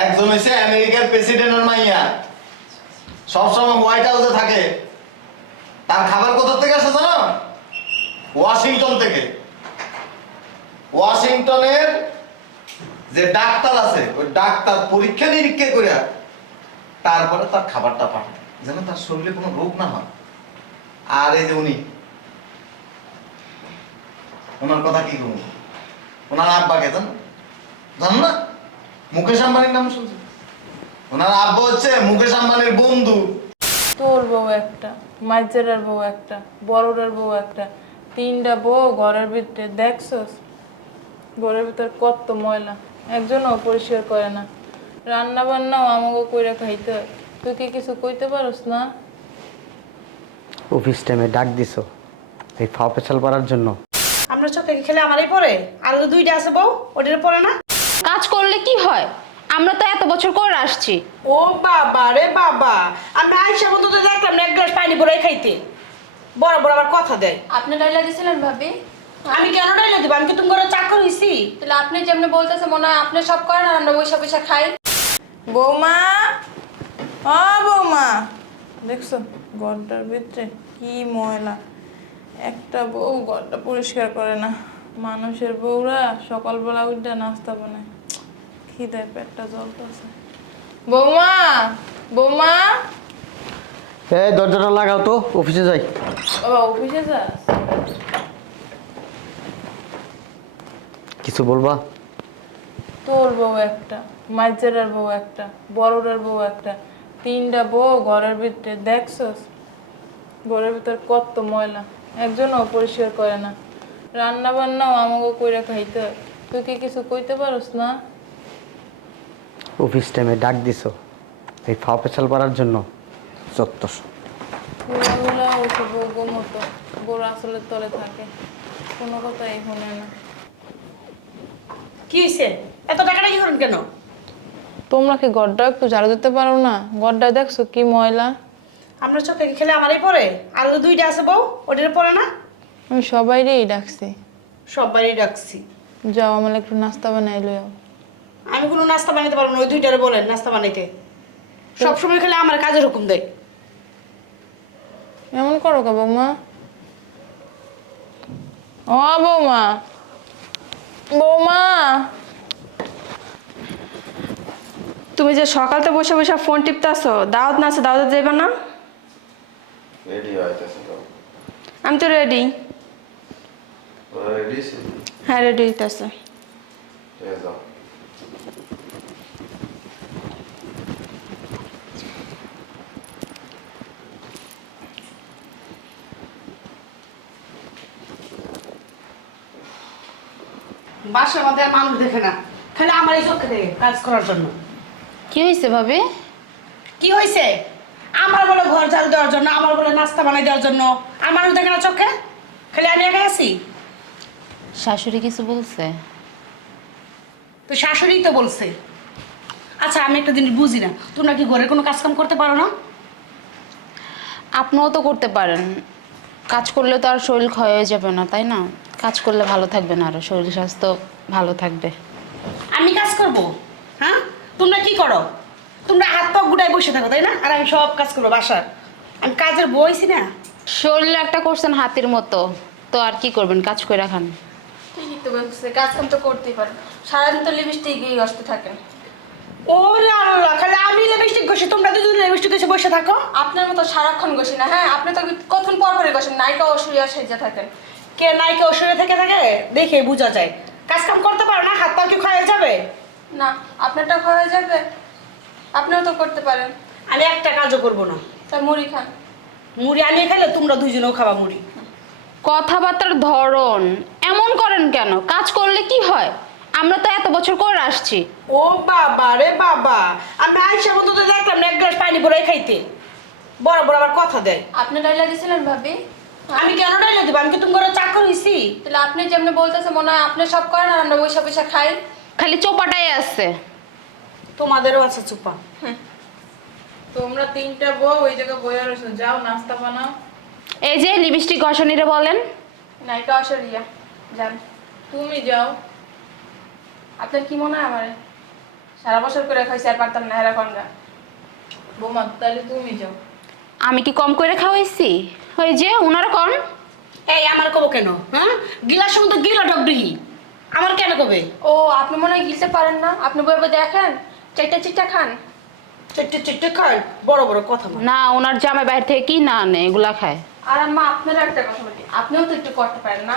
একজন হইছে আমেরিকার প্রেসিডেন্টের মাইয়া, সবসময় হোয়াইট হাউসে থাকে। তার খাবার কোথা থেকে আসে জানো? ওয়াশিংটন থেকে। ওয়াশিংটনের যে ডাক্তার আছে, ওই ডাক্তার পরীক্ষা নিরীক্ষা করে তারপরে তার খাবারটা পাঠায়, যেন তার শরীরে কোনো রোগ না হয়। আর এই যে উনি, ওনার কথা কি করবো, ওনার আব্বাকে জানো না? মুকেশ আম্বানির নাম শুনছো? ওনার আব্বা হচ্ছে মুকেশ আম্বানির বন্ধু। তোর বউ একটা, মাইজেরার বউ একটা, বড়টার বউ একটা, তিনটা বউ ঘরের ভিতরে দেখছস? ঘরের ভিতর কত ময়লা, একজনও পরিষ্কার করে না। রান্না বান্নাও আমাকে কইরা খাইতে হয়। তুই কি কিছু কইতে পারস না? অফিস টাইমে ডাক দিছো এই ফাও পেছাল করার জন্য? আমরা চোখে খেলে আমারই পরে, আর ওই দুইটা আছে বউ, ওটার পরে না। কাজ করলে কি হয়? আমরা তো এত বছর করে আসছি। ও বাবা রে বাবা, আমি আইসা বন্ধু তো দেখলাম না এক গ্লাস পানি ভরে খাইতে, বড় বড় আবার কথা দেয়। আপনি ডাইলা দিছিলেন ভাবি? আমি কেন ডাইলা দিব? আমি কি তুমি করে চাকর হইছি? তাহলে আপনি যেমনি বলতেছে মনে হয় আপনি সব করেন আর আমরা বৈশা বৈশা খাই। বৌমা, ও বৌমা, দেখছো ঘরটার ভিতরে কি ময়লা। একটা বউ ঘরটা পরিষ্কার করে না। মানুষের বউরা সকালবেলা উঠে নাস্তা বানায়, খিদায় পেটটা জ্বলতেছে। বৌমা, বৌমা। এই দরজাটা লাগাও তো, অফিসে যাই। ও অফিসে যাস? কিছু বলবা? তোর বউ একটা, মাইজেরার বউ একটা, বড়টার বউ একটা, তিনটা বউ ঘরের ভিতরে দেখছস? ঘরের ভিতর কত ময়লা, একজনও পরিষ্কার করে না। রান্না বান্নাও আমাকে কইরা খাইতে হয়। তুই কি কিছু কইতে পারস না? অফিস টাইমে ডাক দিছো এই ফাও পেছাল করার জন্য? চত্বর ফুলাগুলা ওঠে বউ মতো, বড় আসলের তলে থাকে, কোনো কথাই শোনে না। কি হইছে? এত টাকাটা কি করেন কেন? তোমরা কি ঘরটা একটু ঝাড়ু দিতে পারো না? ঘরটা দেখছো কি ময়লা। আমরা চোখে খেলে আমারই পরে, আর ওই দুইটা আছে বউ, ওটার পরে না। আমি সবাইরেই ডাকছি। সবারই ডাকছি। যাও আমার একটু নাস্তা বানাই লইও। আমি কোনো নাস্তা বানাইতে পারবো না, ওই দুইটারে বলেন নাস্তা বানাইতে। সবসময় খেলে আমার কাজের হুকুম দেয়। এমন করো কা বৌমা? ও বৌমা, বৌমা। তুমি যে সকালতে বসে বসে ফোন টিপতেছো, দাওয়াত না আছে, দাওয়াতে যাইবা না? রেডি হইতাছে তো। আমি তো রেডি। রেডি ছি? হ্যাঁ রেডি হইতেছে। ঠিক যাও। বাসার মধ্যে আর মানুষ দেখে না, খালি আমার এই চোখে দেখে কাজ করার জন্য। কি হয়েছে ভাবি? কি হয়েছে? আমার বলে ঘর ঝাড়ু দেওয়ার জন্য, আমার বলে নাস্তা বানাই দেওয়ার জন্য, আর মানুষ দেখে না চোখে, খালি আমি একা আছি। শাশুড়ি কিছু বলছে? তো শাশুড়ি তো বলছে। আচ্ছা আমি একটা জিনিস বুঝি না, তোমরা কি ঘরের কোনো কাজকাম করতে পারো না? আপনিও তো করতে পারেন। কাজ করলে তো আর শরীর ক্ষয় হয়ে যাবে না, তাই না? কাজ করলে ভালো থাকবে না, আরো শরীর স্বাস্থ্য ভালো থাকবে। আমি কাজ করব? হ্যাঁ, তোমরা কি করো? তোমরা হাত পা গুটাই বসে থাকো, তাই না? আর আমি সব কাজ করবো বাসার। আমি কাজের বইছি না। শরীর একটা করছেন হাতির মতো, তো আর কি করবেন, কাজ করে খান। ঠিকই তো বলছে, কাজ কাম তো করতেই পারেন। সারাদিন তো লিপস্টিকই ঘষতে থাকেন। ওরে আল্লাহ, খালি আমি লিপস্টিক ঘষি, তোমরা দুজন লিপস্টিক ঘষে বসে থাকো। আপনার মতো সারাক্ষণ ঘষি না। হ্যাঁ, আপনি তো কখন পর পরে ঘষেন, নায়িকা অসুরিয়া সেজে থাকেন। কে নায়িকা ওষুধে থেকে থাকে দেখে বোঝা যায়। কাজ কাম করতে পারো না, হাত পা কি ক্ষয় যাবে? না, আপনারটা হয়ে যাবে, আপনিও তো করতে পারেন। আমি একটা কাজও করবো না। তা মুড়ি খান। মুড়ি আমি খাইলে তোমরা দুইজনেও খাবা মুড়ি। কথাবার্তার ধরন এমন করেন কেন? কাজ করলে কি হয়? আমরা তো এত বছর করে আসছি। ও বাবা রে বাবা, আমি আইসা বন্ধু তো দেখলাম না এক গ্লাস পানি ভরে খাইতে, বড় বড় আবার কথা দেয়। আপনি ডাইলা দিছিলেন ভাবি? আমি কেন ডাইলা দিব? আমি কি তুমি করে চাকর হইছি? তাহলে আপনি যেমনি বলতেছে মনে হয় আপনি সব করেন আর আমরা বৈশা বৈশা খাই। খালি চোপাটাই আছে। তোমাদেরও আছে চুপা। তোমরা তিনটা বউ ওই জায়গায় বইয়া রয়েছো, যাও নাস্তা বানাও। এই যে লিপস্টিক ঘষণীরে বলেন। নায়িকা অসুরিয়া যান। তুমি যাও। আপনার কি মনে হয় আমারে? সারা বছর করে খাইছি আর পারতাম না হেরা কনগা। বৌমা তাহলে তুমি যাও। আমি কি কম করে খাওয়াইছি? ওই যে ওনারা কন। এই আমার কব কেন? হ্যাঁ, গিলার সঙ্গে তো গিলা ডগডুহি, আমার কেন কবে? ও আপনি মনে হয় গিলতে পারেন না, আপনি বইবে দেখেন চারটা চিটটা খান। চেটে চেটে খায়, বড় বড় কথা বলে। না, ওনার জামাই বাইরে থেকে কি না আনে এগুলা খায়। আর আম্মা আপনার একটা কথা বলি, আপনিও তো একটু করতে পারেন না?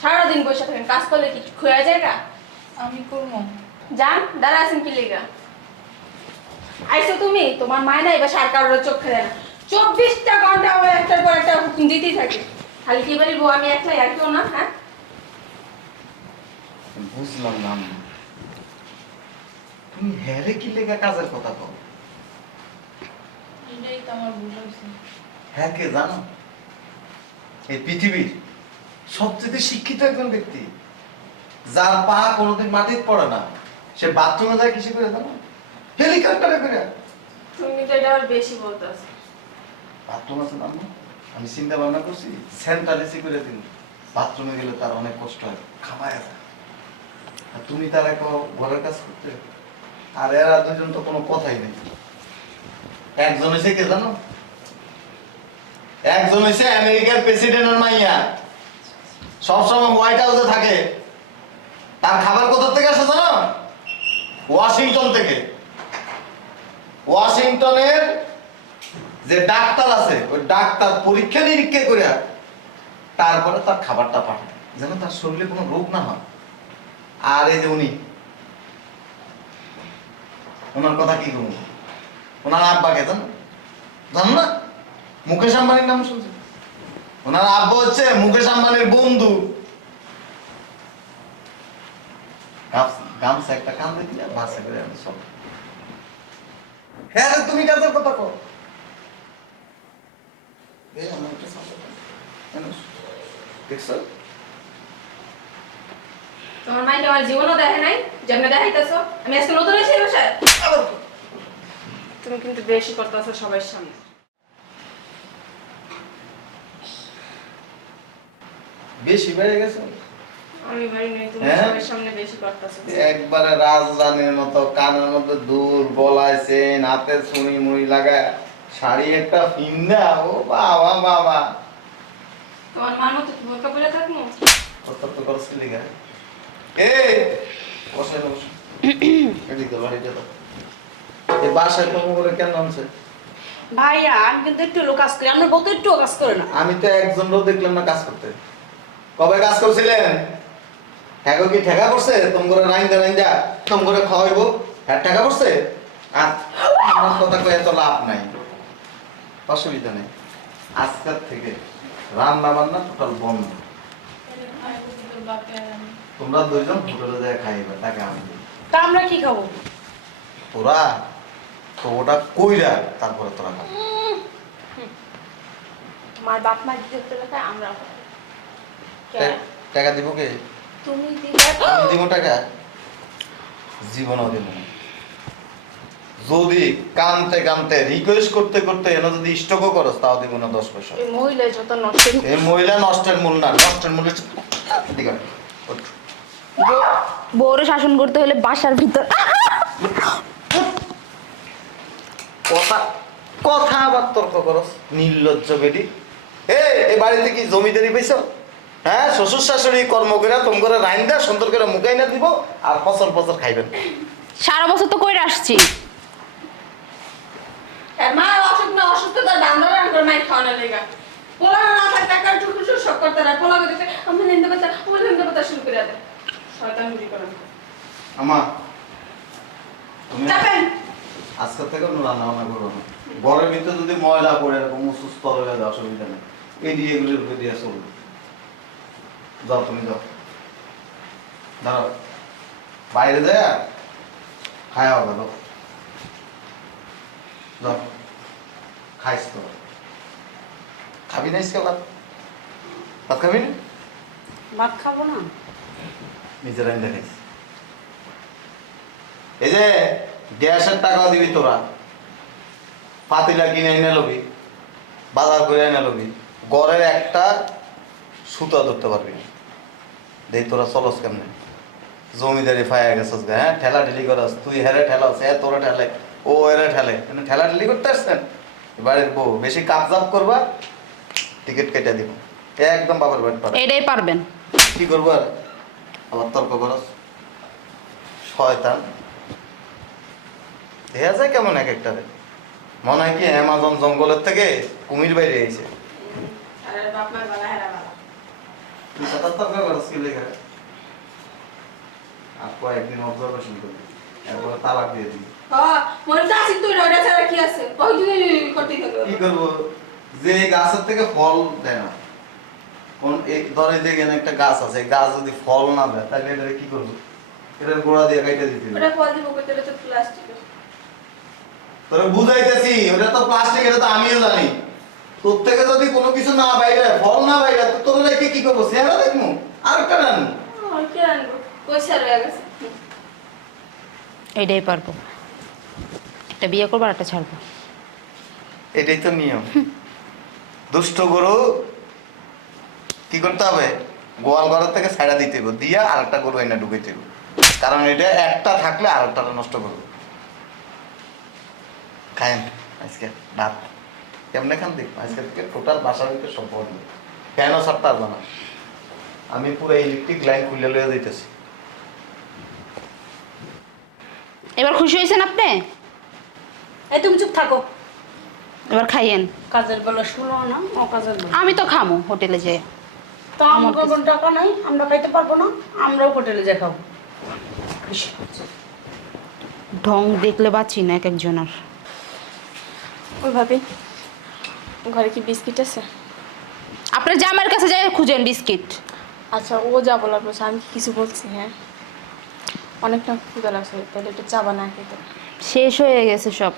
সারাদিন বসে থাকেন, কাজ করলে কি খুয়া যায় না? আমি করবো। যান, দাঁড়া আছেন কি লেগা? আইসো তুমি, তোমার মায় না এবার সার কারোর চোখ খেলে না। 24টা ঘন্টা ও একটার পর একটা হুকুম দিতেই থাকে। খালি কি বলি বউ আমি একলাই, আর কেউ না? হ্যাঁ, বুঝলাম না আম্মা। তুমি হেরে কি লেগা কাজের কথা কও? এটাই তো আমার ভুল হয়েছে। হ্যাঁ, কে জানো? এই পৃথিবীর সবচেয়ে শিক্ষিত একজন ব্যক্তি, যার পা কোনোদিন মাটিতে পড়ে না, সে বাথরুমে যায় কিসে করে জানো? হেলিকপ্টারে করে। তুমি তো এটা আর বেশি বলতেছ। বাথরুম আছে না আম্মা? আমি চিন্তা ভাবনা করছি সেন্টার এসি করে দিন, বাথরুমে গেলে তার অনেক কষ্ট হয়, খামায় যায়। আর তুমি তার এক ঘরের কাজ করতে, আর এরা দুজন তো কোনো কথাই নেই। একজন এসে কে জানো? একজন এসে আমেরিকার প্রেসিডেন্টের মাইয়া, সবসময় হোয়াইট হাউসে থাকে। তার খাবার কোথা থেকে আসে জানো? ওয়াশিংটন থেকে। ওয়াশিংটনের যে ডাক্তার আছে, ওই ডাক্তার পরীক্ষা নিরীক্ষা করে তারপরে তার খাবারটা পাঠায়, যেন তার শরীরে কোনো রোগ না হয়। আর এই যে উনি, ওনার কথা কি করবো? ওনার আব্বাকে জানো? জানো না? মুকেশ আম্বানির নাম শুনছে? ওনার আব্বা হচ্ছে মুকেশ আম্বানির বন্ধু। গামছা একটা কান্দে দিয়ে বাসে করে আমি সব। হ্যাঁ, তুমি কাজের কথা কও। দেখছো? তোমার মাইন্ড আমার জীবনও দেখে নাই, যেমন দেখাইতেছো। আমি আজকে নতুন এসে বাসায়, তুমি কিন্তু বেশি করতেছো সবার সামনে। বেশি বেড়ে গেছে। আমি বাড়ি নেই, তুমি হ্যাঁ? সবার সামনে বেশি করতেছো। একবারে রাজধানীর মতো কানের মধ্যে দূর গলায় চেন, হাতে ছুরি মুড়ি লাগায় শাড়ি একটা ফিন্দা, ও বাবা বাবা। তোমার মার মতো কি বোরকা পরে থাকবো? কত তো খরচ কি লিগা? এই বসে বসে এদিকে বাড়িতে তো এই বাসায় তো করে কেন আনছে? ভাইয়া আমি কিন্তু একটু লোক কাজ করি, আমার বউ তো একটুও কাজ করে না। আমি তো একজনও দেখলাম না কাজ করতে। কবে কাজ করছিলেন? হ্যাঁ কি ঠেকা করছে? তোম করে রাইন্দা তোম করে খাওয়াইবো, হ্যাঁ ঠেকা করছে? আর আমার কথা কয়ে তো লাভ নাই, অসুবিধা নেই। আজকের থেকে রান্না বান্না টোটাল বন্ধ। তোমরা দুইজন হোটেলে যায় খাইবে, টাকা আমি দিই। তা আমরা কি খাবো? তোরা তো ওটা কইরা তারপরে তোরা খাবি। তোমার বাপ মা দিতে টাকা আমরা খাবো। কে? টাকা দিব কে? তুমি দিবা তো? আমি দিব টাকা? জীবনও দিব না। যদি কানতে কানতে রিকোয়েস্ট করতে করতে এনে যদি স্টকও করস তাও দিব না 10 পয়সা। এই মহিলা যত নষ্ট। এই মহিলা নষ্টের মূল না, নষ্টের মূল হচ্ছে দিগা। বউরে শাসন করতে হলে বাসার ভিতর। কথা কথা আবার তর্ক করস, নির্লজ্জ বেডি। এই বাড়িতে কি জমিদারি পাইছো? হ্যাঁ, শ্বশুর শাশুড়ি কর্ম করে তোম করে রাইন্দা সুন্দর করে মুখাই না দিব আর ফসল ফসল খাইবেন। সারা বছর তো কইরা আসছি। মা অসুখ না অসুস্থতা ডান্ডা রান করে মাই খাওয়ানোর লেগা। পোলা না থাক টাকা টুকু সব করতে না, পোলা করতে আমি নিন্দা করতে ওই নিন্দা করতে শুরু করে দেয়। শয়তান মুড়ি করে। আমা তুমি চাপেন। আজকে থেকে কোনো রান্না বান্না করবো না। ঘরের ভিতরে যদি ময়লা পড়ে এরকম সুস্থ হয়ে যায় অসুবিধা নেই, এই দিয়ে এগুলোর উপরে দিয়ে চলবে। যাও তুমি যাও, দাঁড়াও বাইরে যায় খায়া হবে। যাও খাইস তো, খাবি না ইসকে ভাত? ভাত খাবি না? ভাত খাবো না। নিজেরাই দেখাইস। এই যে গ্যাসের টাকাও দিবি তোরা, পাতিলা কিনে এনে লবি, বাজার করে এনে লবি, গড়ের একটা সুতা ধরতে পারবি না। দেখ তোরা চলস কেমনে। জমিদারি ফায়া গেছস গা, হ্যাঁ ঠেলা ঠেলি করস, তুই হেরে ঠেলাস, তোরা ঠেলে, ও এরে ঠেলে, ঠেলা ঠেলি করতে আসছেন। বাড়ির বউ বেশি কাপজাপ করবা, টিকিট কেটে দিব একদম বাবার বাড়ি পাঠাবো। এটাই পারবেন। কি করবো আর আবার তর্ক করস, শয়তান। দেখা যায় কেমন এক একটা রে, মনে হয় কি অ্যামাজন জঙ্গলের থেকে কুমির বাইরে এসেছে। আরে বাপ মার বালা হেরা বালা। তুই কথা তর্ক করস কি লেখা, আর কয়েকদিন অবজারভেশন করবি, এরপরে তালাক দিয়ে দিবি। হ্যাঁ মনে তো আসি তুই ওটা ছাড়া কি আছে কয়দিন করতে থাকবে। কি করবো, যে গাছের থেকে ফল দেয় না, কোন এক ধরে যে এখানে একটা গাছ আছে, গাছ যদি ফল না দেয় তাহলে এটা কি করবো, এটার গোড়া দিয়ে কাইটা দিতে হবে। ওটা ফল দিব করতে তো প্লাস্টিকের। তোরে বুঝাইতেছি, ওটা তো প্লাস্টিক, এটা তো আমিও জানি। তোর থেকে যদি কোনো কিছু না বাইরে, ফল না বাইরে, তো তোর রেখে কি করবো, চেহারা দেখবো আর একটা রান। আর কি আনবো পয়সা রয়ে গেছে। এটাই পারবো। একটা বিয়ে করবো আর একটা ছাড়বো। এটাই তো নিয়ম। দুষ্ট গরু কি করতে হবে, গোয়াল ঘরের থেকে ছাড়া দিতে হবে, দিয়া আর একটা গরু এনে ঢুকাইতে হবে, কারণ এটা একটা থাকলে আর একটা নষ্ট করবে। খায়েন আজকে ভাত কেমনে খান দেখ, আজকে থেকে টোটাল বাসার ভিতরে সব বন্ধ, কেন ছাড়তে পারবো না। আমি পুরো ইলেকট্রিক লাইন খুলে লয়ে দিতেছি। এবার খুশি হয়েছেন আপনি? এই তুমি চুপ থাকো। এবার খাইয়েন। কাজের বেলা শুনো না, অকাজের বেলা। আমি তো খামো হোটেলে যেয়ে। তো আমাকে কোনো টাকা নাই, আমরা খাইতে পারবো না, আমরাও হোটেলে যাই খাবো। ঢং দেখলে বাঁচি না এক একজনের। ওই ভাবি ঘরে কি বিস্কিট আছে? আপনার জামাইয়ের কাছে যাই খুঁজেন বিস্কিট। আচ্ছা ও যা বলার বলছে, আমি কি কিছু বলছি? হ্যাঁ অনেকটা ক্ষুধা লাগছে, তাহলে একটু চা বানা খেতে। শেষ হয়ে গেছে সব।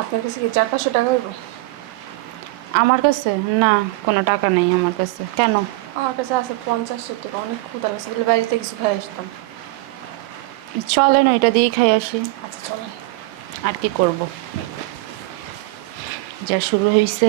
আপনার কাছে কি 400-500 টাকা হইব? আমার কাছে না, কোনো টাকা নেই আমার কাছে। কেন? আমার কাছে আছে 50-60 টাকা, অনেক ক্ষুধা লাগছে, বলে বাড়িতে কিছু খাই আসতাম। চলেন ওইটা দিয়েই খাই আসি। আচ্ছা চলেন। আর কি করব, যা শুরু হয়েছে।